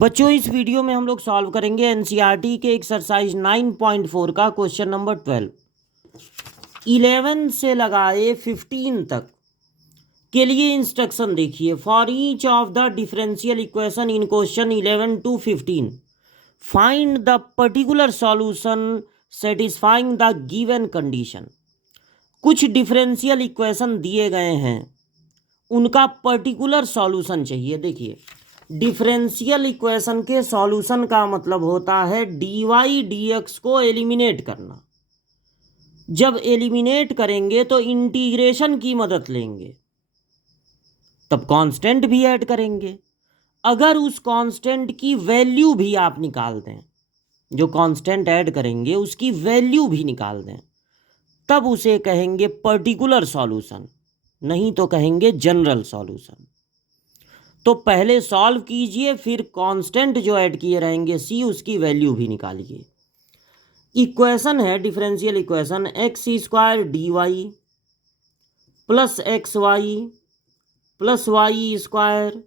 बच्चों, इस वीडियो में हम लोग सॉल्व करेंगे एनसीईआरटी के एक्सरसाइज 9.4 का क्वेश्चन नंबर 11 से लगाए 15 तक के लिए इंस्ट्रक्शन देखिए। For each of the differential equation in question 11 to 15 find the particular solution satisfying the given condition. कुछ डिफरेंशियल इक्वेशन दिए गए हैं, उनका पर्टिकुलर सॉल्यूशन चाहिए। देखिए, डिफरेंशियल इक्वेशन के सॉल्यूशन का मतलब होता है डी वाई डी एक्स को एलिमिनेट करना। जब एलिमिनेट करेंगे तो इंटीग्रेशन की मदद लेंगे, तब कांस्टेंट भी ऐड करेंगे। अगर उस कांस्टेंट की वैल्यू भी आप निकाल दें, जो कांस्टेंट ऐड करेंगे उसकी वैल्यू भी निकाल दें, तब उसे कहेंगे पर्टिकुलर सॉल्यूशन, नहीं तो कहेंगे जनरल सॉल्यूशन। तो पहले सॉल्व कीजिए, फिर कांस्टेंट जो ऐड किए रहेंगे सी, उसकी वैल्यू भी निकालिए। इक्वेशन है differential equation x square d y plus x y plus y square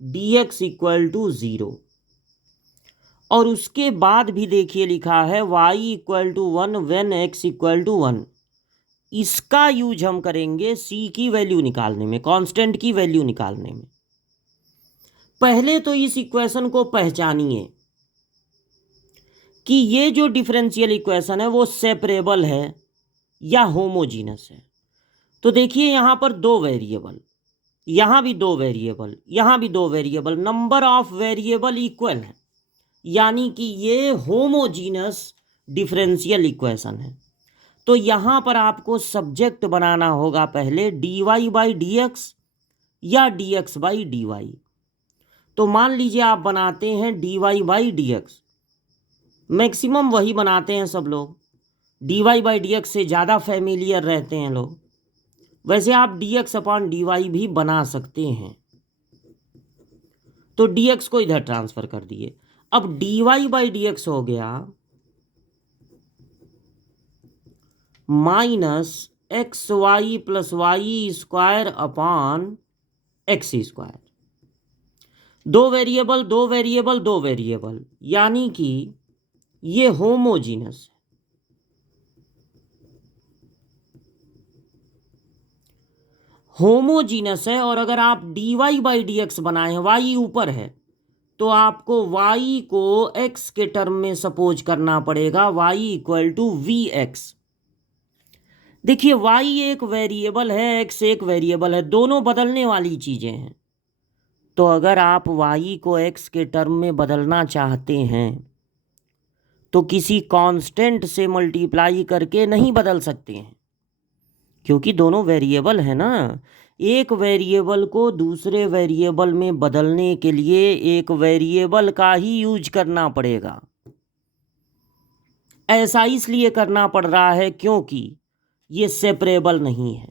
d x equal to 0। और उसके बाद भी देखिए लिखा है y equal to 1 when x equal to 1। इसका यूज हम करेंगे सी की वैल्यू निकालने में, कांस्टेंट की वैल्यू निकालने में। पहले तो इस इक्वेशन को पहचानिए कि ये जो डिफरेंशियल इक्वेशन है वो सेपरेबल है या होमोजीनस है। तो देखिए यहाँ पर दो वेरिएबल, यहाँ भी दो वेरिएबल, यहाँ भी दो variable, number of variable equal है, यानी कि ये होमोजीनस डिफरेंशियल इक्वेशन है। तो यहाँ पर आपको सब्जेक्ट बनाना होगा पहले D Y by D X या D X by D Y. तो मान लीजिए आप बनाते हैं D Y by D X, maximum वही बनाते हैं सब लोग, D Y by D X से ज़्यादा फैमिलियर रहते हैं लोग। वैसे आप D X upon D Y भी बना सकते हैं। तो डी एक्स को इधर ट्रांसफर कर दिए। अब D Y by D x हो गया minus x y plus y square upon x square. दो वेरिएबल दो वेरिएबल दो वेरिएबल, यानी कि ये होमोजीनस है। होमोजीनस है। और अगर आप d Y by D x बनाए हैं, वाई ऊपर है, तो आपको वाई को एक्स के टर्म में सपोज करना पड़ेगा, y equal to v x. देखिए, वाई एक वेरिएबल है, एक्स एक वेरिएबल है, दोनों बदलने वाली चीज़ें हैं। तो अगर आप वाई को एक्स के टर्म में बदलना चाहते हैं तो किसी कांस्टेंट से मल्टीप्लाई करके नहीं बदल सकते हैं, क्योंकि दोनों वेरिएबल है ना। एक वेरिएबल को दूसरे वेरिएबल में बदलने के लिए एक वेरिएबल का ही यूज करना पड़ेगा। ऐसा इसलिए करना पड़ रहा है क्योंकि ये सेपरेबल नहीं है।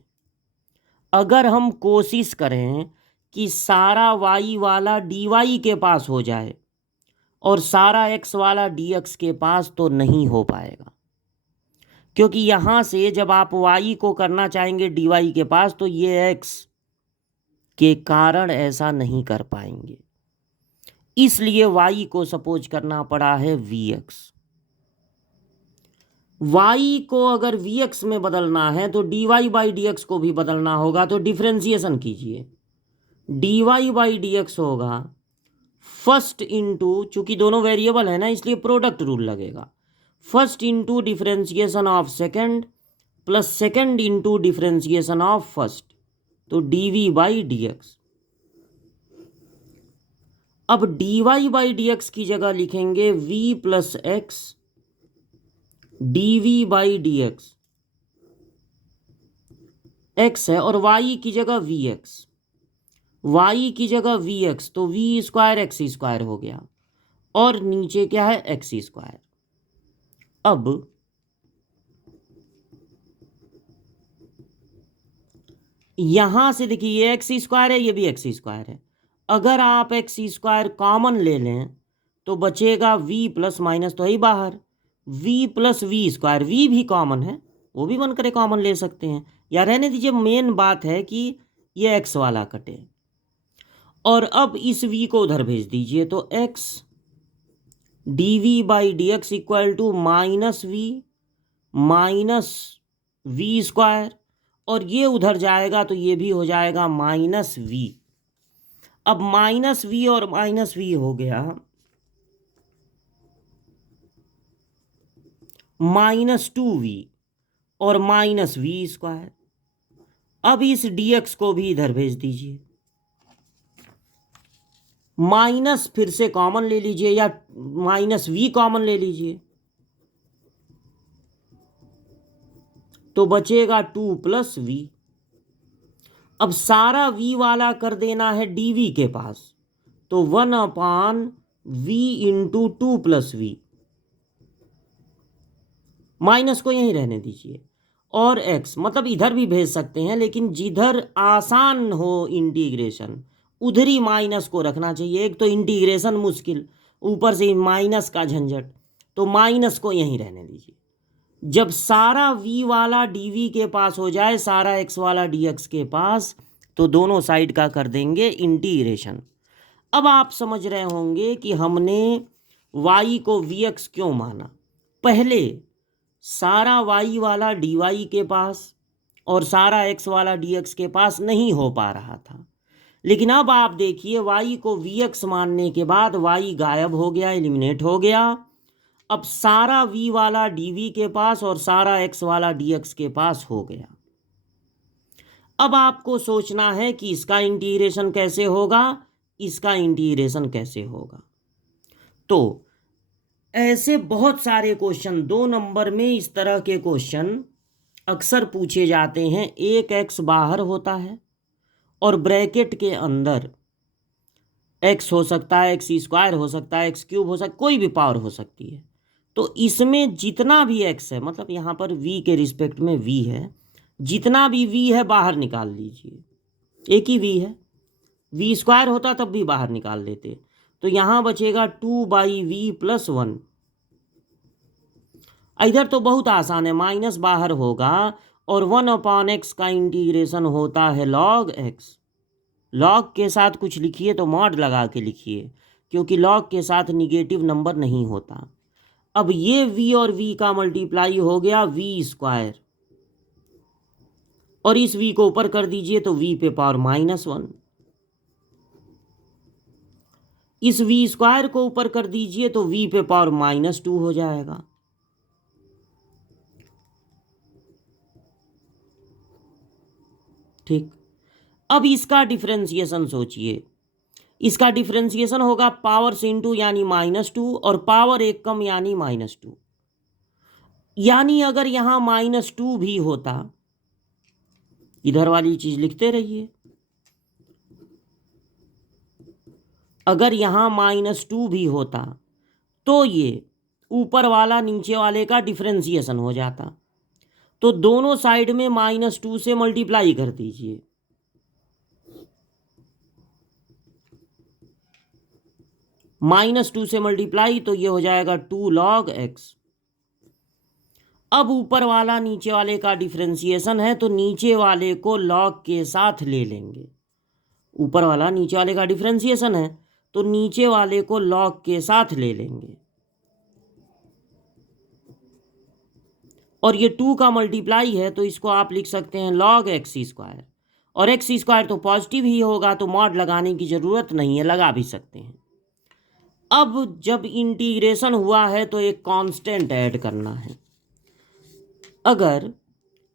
अगर हम कोशिश करें कि सारा वाई वाला डी वाई के पास हो जाए और सारा एक्स वाला डी एक्स के पास, तो नहीं हो पाएगा। क्योंकि यहाँ से जब आप वाई को करना चाहेंगे डी वाई के पास, तो ये एक्स के कारण ऐसा नहीं कर पाएंगे। इसलिए वाई को सपोज करना पड़ा है वी एक्स। वाई को अगर वी एक्स में बदलना है तो D Y by D X को भी बदलना होगा। तो डिफ्रेंसिएशन कीजिए, D Y by D X होगा फर्स्ट इंटू, चूंकि दोनों वेरिएबल है ना इसलिए प्रोडक्ट रूल लगेगा, first into differentiation of second plus second into differentiation of first, तो D V by D X. अब D Y by D X की जगह लिखेंगे v plus X D V by D X. X है और y की जगह we x, Y की जगह वी एक्स, तो वी स्क्वायर एक्स स्क्वायर हो गया, और नीचे क्या है एक्स स्क्वायर। अब यहां से देखिए ये एक्स स्क्वायर है, ये भी एक्स स्क्वायर है। अगर आप एक्स स्क्वायर कॉमन ले लें तो बचेगा v प्लस माइनस तो ही बाहर, v plus v square, v भी कॉमन है, वो भी मन करे कॉमन ले सकते हैं, या रहने दीजिए। मेन बात है कि ये x वाला कटे। और अब इस v को उधर भेज दीजिए, तो x dv/dx equal to -v और ये उधर जाएगा तो ये भी हो जाएगा -v। अब -v और -v हो गया -2v और -v²। अब इस dx को भी इधर भेज दीजिए, माइनस फिर से कॉमन ले लीजिए या -v कॉमन ले लीजिए, तो बचेगा 2 + v। अब सारा v वाला कर देना है dv के पास, तो 1/v × 2 + v, माइनस को यहीं रहने दीजिए, और x मतलब इधर भी भेज सकते हैं, लेकिन जिधर आसान हो इंटीग्रेशन उधर ही माइनस को रखना चाहिए। एक तो इंटीग्रेशन मुश्किल, ऊपर से माइनस का झंझट, तो माइनस को यहीं रहने दीजिए। जब सारा v वाला dv के पास हो जाए, सारा x वाला dx के पास, तो दोनों साइड का कर देंगे इंटीग्रेशन। अब आप समझ रहे होंगे कि हमने y को vx क्यों माना। पहले सारा y वाला dy के पास और सारा x वाला dx के पास नहीं हो पा रहा था, लेकिन अब आप देखिए y को vx मानने के बाद y गायब हो गया, एलिमिनेट हो गया। अब सारा v वाला dv के पास और सारा x वाला dx के पास हो गया। अब आपको सोचना है कि इसका इंटीग्रेशन कैसे होगा, इसका इंटीग्रेशन कैसे होगा। तो ऐसे बहुत सारे क्वेश्चन 2 नंबर में इस तरह के क्वेश्चन अक्सर पूछे जाते हैं। एक x बाहर होता है और ब्रैकेट के अंदर x हो सकता है, x² हो सकता है, x³ हो सकता है, कोई भी पावर हो सकती है। तो इसमें जितना भी x है, मतलब यहाँ पर v के रिस्पेक्ट में v है, जितना भी v है बाहर निकाल लीजिए। एक ही v है, v² होता तब भी बाहर निकाल लेते, तो यहाँ बचेगा 2/v + 1। इधर तो बहुत आसान है, माइनस बाहर होगा और 1/x का इंटीग्रेशन होता है log x। लॉग के साथ कुछ लिखिए तो मॉड लगा के लिखिए, क्योंकि लॉग के साथ निगेटिव नंबर नहीं होता। अब ये v और v का मल्टीप्लाई हो गया v², और इस v को ऊपर कर दीजिए तो v पे पावर -1। इस v² को ऊपर कर दीजिए तो v पे पावर -2 हो जाएगा। ठीक, अब इसका डिफरेंशिएशन सोचिए। इसका डिफरेंशिएशन होगा पावर्स इनटू यानी -2 और पावर एक कम यानी -2। यानी अगर यहाँ -2 भी होता, इधर वाली चीज लिखते रहिए, अगर यहाँ -2 भी होता तो ये ऊपर वाला नीचे वाले का डिफरेंशिएशन हो जाता। तो दोनों साइड में -2 से मल्टीप्लाई कर दीजिए। -2 से मल्टीप्लाई तो ये हो जाएगा 2 log x। अब ऊपर वाला नीचे वाले का डिफरेंशिएशन है, तो नीचे वाले को log के साथ ले लेंगे। ऊपर वाला नीचे वाले का डिफरेंशिएशन है, तो नीचे वाले को log के साथ ले लेंगे, और ये 2 का मल्टीप्लाई है तो इसको आप लिख सकते हैं log x², और x² तो पॉजिटिव ही होगा, तो मॉड लगाने की ज़रूरत नहीं है, लगा भी सकते हैं। अब जब इंटीग्रेशन हुआ है तो एक कांस्टेंट ऐड करना है। अगर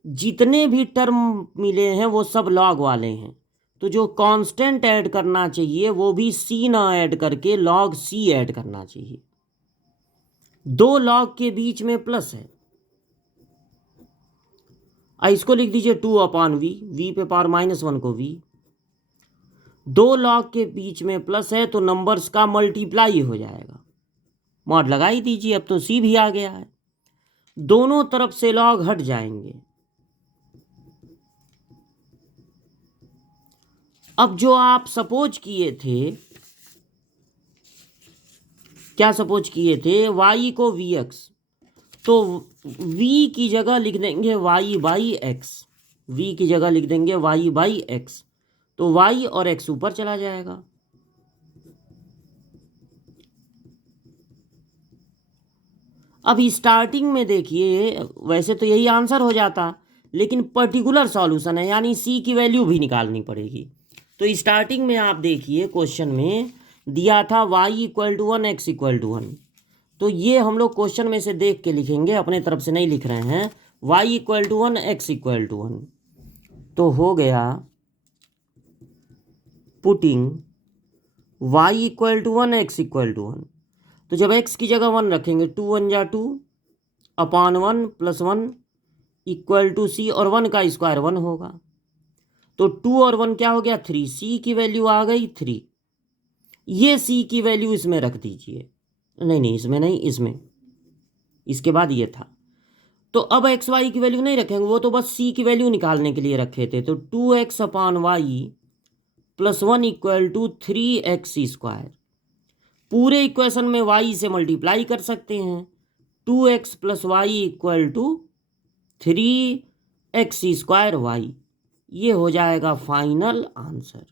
जितने भी टर्म मिले हैं वो सब लॉग वाले हैं, तो जो कांस्टेंट ऐड करना चाहिए वो भी c ना ऐड करके log c ऐड करना चाहिए। 2 log के बीच में प्लस है, इसको लिख दीजिए 2/v, v पे पावर -1 को v। 2 log के बीच में प्लस है तो नंबर्स का मल्टीप्लाई हो जाएगा। मॉड लगा ही दीजिए, अब तो c भी आ गया है, दोनों तरफ से log हट जाएंगे। अब जो आप सपोज किए थे, क्या सपोज किए थे, y को vx, तो v की जगह लिख देंगे y/x, v की जगह लिख देंगे y/x, तो y और x ऊपर चला जाएगा। अब स्टार्टिंग में देखिए, वैसे तो यही आंसर हो जाता, लेकिन पर्टिकुलर सॉल्यूशन है, यानी सी की वैल्यू भी निकालनी पड़ेगी। तो स्टार्टिंग में आप देखिए क्वेश्चन में दिया था y=1 x=1, तो ये हम लोग क्वेश्चन में से देख के लिखेंगे, अपने तरफ से नहीं लिख रहे हैं। y=1 x=1, तो हो गया पुटिंग y=1 x=1, तो जब x की जगह 1 रखेंगे 2 1 जा 2 अपॉन 1 प्लस 1 इक्वल टू सी, और 1 का स्क्वायर 1 होगा, तो 2 और 1 क्या हो गया 3, सी की वैल्यू आ गई 3। ये सी की वैल्यू इसमें रख दीजिए, नहीं इसमें नहीं, इसमें, इसके बाद ये था। तो अब एक्स वाई की वैल्यू नहीं रखेंगे, वो तो बस सी की वैल्यू निकालने के लिए रखे थे। तो 2x upon y plus 1 equal to 3x²। पूरे इक्वेशन में y से मल्टीप्लाई कर सकते हैं, 2x plus y equal to 3x² y, ये हो जाएगा फाइनल आंसर।